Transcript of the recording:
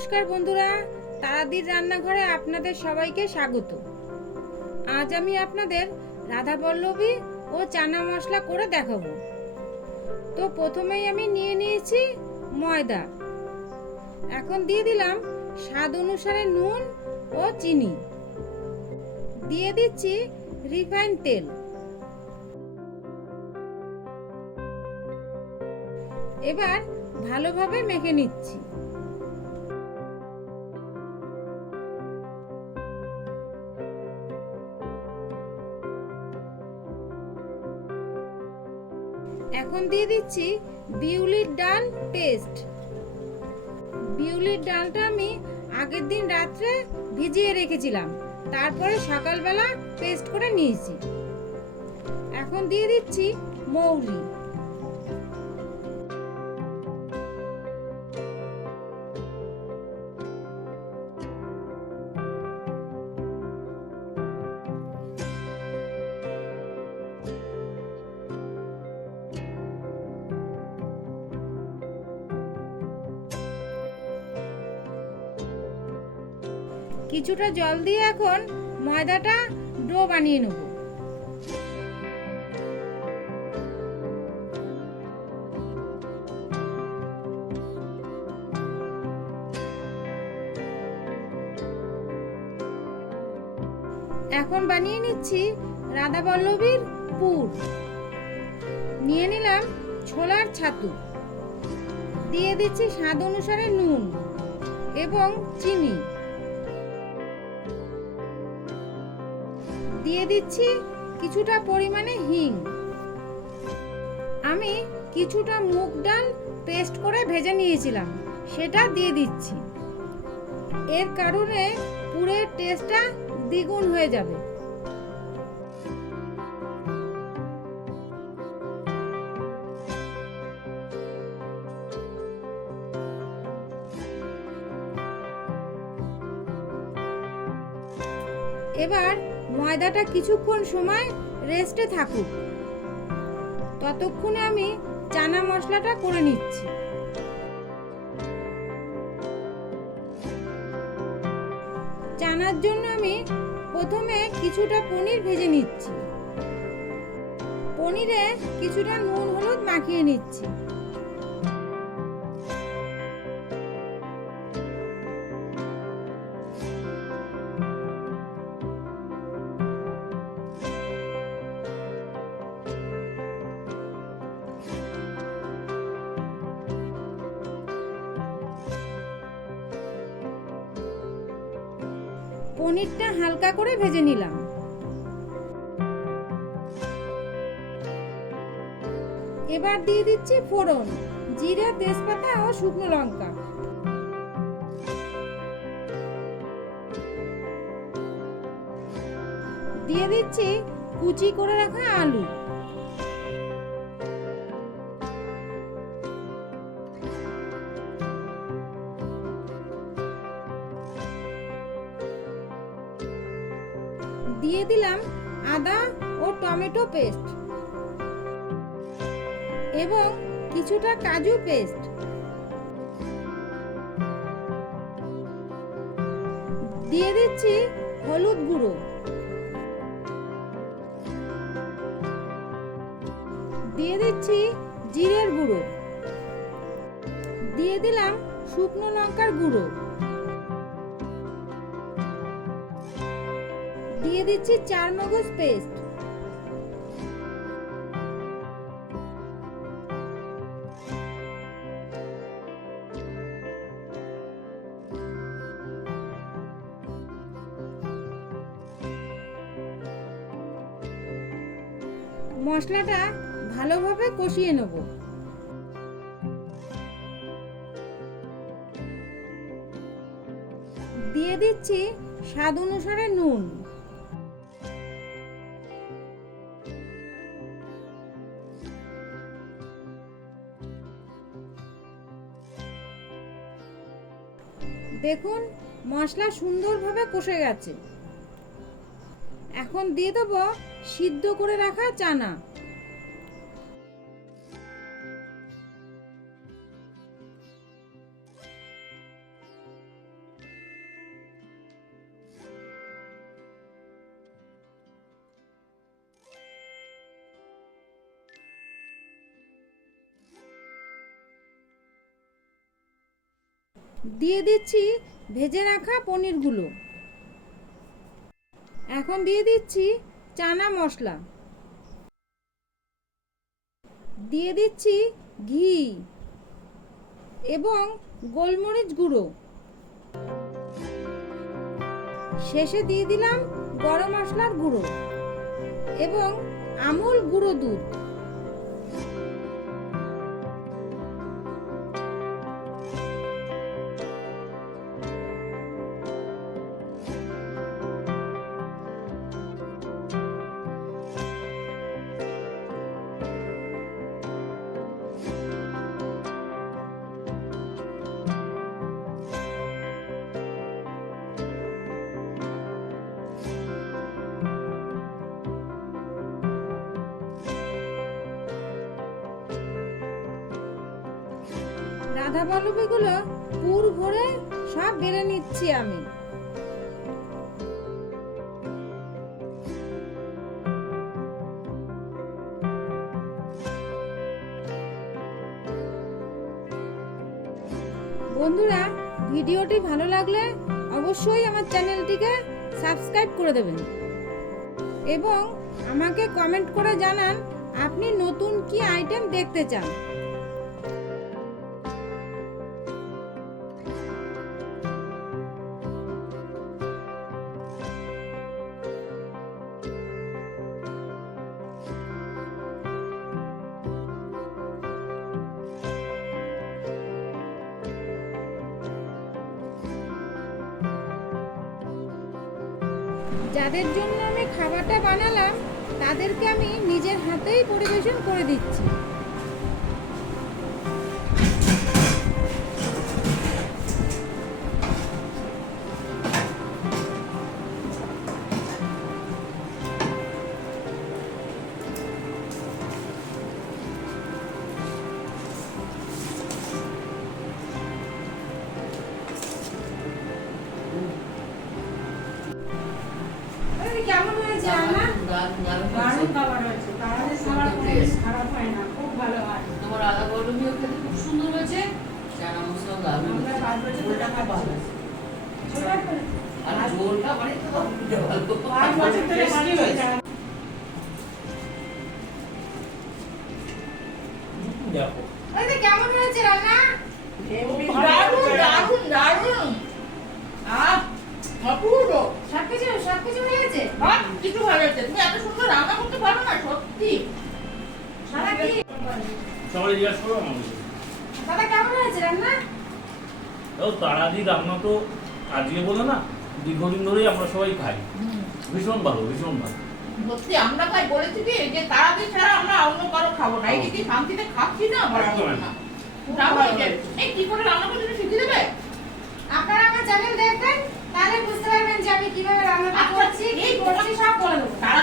নমস্কার বন্ধুরা, তারাদির রান্নাঘরে আপনাদের সবাইকে স্বাগত। আজ আমি আপনাদের রাধা পল্লবী ও চানা মশলা করে দেখাবো। তো প্রথমেই আমি নিয়ে নিয়েছি ময়দা। এখন দিয়ে দিলাম স্বাদ অনুসারে নুন ও চিনি। দিয়ে দিচ্ছি রিফাইন তেল। এবার ভালোভাবে মেখে নিচ্ছি। এখন দিয়ে দিচ্ছি বিউলির ডাল পেস্ট। বিউলির ডালটা আমি আগের দিন রাত্রে ভিজিয়ে রেখেছিলাম, তারপরে সকালবেলা পেস্ট করে নিয়েছি। এখন দিয়ে দিচ্ছি মৌরি। কিছুটা জল দিয়ে এখন ময়দাটা ডো বানিয়ে নেব। এখন বানিয়ে নিচ্ছি রাধা পল্লবীর পুর। নিয়ে নিলাম ছোলার ছাতু, দিয়ে দিচ্ছি স্বাদ অনুসারে নুন এবং চিনি। দিয়ে দিচ্ছি কিছুটা পরিমাণে হিং। আমি কিছুটা মুগ ডাল পেস্ট করে ভেজে নিয়েছিলাম, সেটা দিয়ে দিচ্ছি। এর কারণে পুরের টেস্টটা দ্বিগুণ হয়ে যাবে। এবার ময়দাটা কিছুক্ষণ সময় রেস্টে থাকুক, ততক্ষণে আমি চানা মশলাটা করে নিচ্ছি। চানার জন্য আমি প্রথমে কিছুটা পনির ভেজে নিচ্ছি। পনিরে কিছুটা নুন হলুদ মাখিয়ে নিচ্ছি। পনিরটা হালকা করে ভেজে নিলাম। এবার দিয়ে দিচ্ছি ফোড়ন, জিরে, তেজপাতা ও শুকনো লঙ্কা। দিয়ে দিচ্ছি কুচি করে রাখা আলু। দিয়ে দিলাম আদা ও টমেটো পেস্ট এবং কিছুটা কাজু পেস্ট। দিয়ে দিচ্ছি হলুদ গুঁড়ো। দিয়ে দিচ্ছি জিরের গুঁড়ো। দিয়ে দিলাম শুকনো লঙ্কার গুঁড়ো। দিয়ে দিচ্ছি চারমগজ পেস্ট। মশলাটা ভালোভাবে কষিয়ে নেব। দিয়ে দিচ্ছি স্বাদ অনুসারে নুন। দেখুন মশলা সুন্দরভাবে কষে গেছে। এখন দিয়ে দেবো সিদ্ধ করে রাখা চানা। দিয়ে দিচ্ছি ভেজে রাখা পনিরগুলো। এখন দিয়ে দিচ্ছি চানা মশলা, দিয়ে দিচ্ছি ঘি এবং গোলমরিচ গুঁড়ো। শেষে দিয়ে দিলাম গরম মশলার গুঁড়ো এবং আমুল গুঁড়ো দুধ। রাধা বল্লভীগুলো পুর ভরে সব বেড়ে নিচ্ছি আমি। বন্ধুরা, ভিডিওটি ভালো লাগলে অবশ্যই আমার চ্যানেলটিকে সাবস্ক্রাইব করে দেবেন এবং আমাকে কমেন্ট করে জানান আপনি নতুন কি আইটেম দেখতে চান। যাদের জন্য আমি খাবারটা বানালাম তাদেরকে আমি নিজের হাতেই পরিবেশন করে দিচ্ছি। কেমন হয়েছে রান্না? দারুণ খাবার হয়েছে। তাহলে খাবার কোনোদিন খারাপ হয় না, খুব ভালো হয়। তোমার আদা বড়মিও খেতে খুব সুন্দর হয়েছে, চানা মশলা দারুণ আমরা হয়েছে। 5 বছর ঝোলটা ধরে খুব ভালো খাচ্ছি। হয়েছে। ছোলা করে। আর ঝোলটা মানে তো খুবই ভালো। 5 বছর ধরে টেস্টি হয়েছে। দেখো এই কেমন হয়েছে রান্না? দারুণ দারুণ দারুণ। অপূর্ব। সবকিছু হয়েছে। কিছু ভালো হয়েছে। তুমি এত সুন্দর রান্না করতে পারো না, সত্যি। দাদা কি সবাই জিজ্ঞাসা করো আমাকে। দাদা কেমন হয়েছে রান্না? তারাদি রান্না তো আজকে বলে না, দীর্ঘদিন ধরেই আমরা সবাই খাই। ভীষণ ভালো, ভীষণ ভালো। সত্যি আমরা খাই বলেছি কি যে তারাদের ছাড়া আমরা অন্য কারো খাবো না। এই যে কি শান্তিতে খাচ্ছি না আমার না। এই কি করে রান্না করতে শিখে দেবে? আপনারা আমার চ্যানেল দেখবেন তাহলে বুঝতে পারবেন যে আমি কিভাবে রান্নাটা করছি, কি করছি সব বলে দেবো। তারা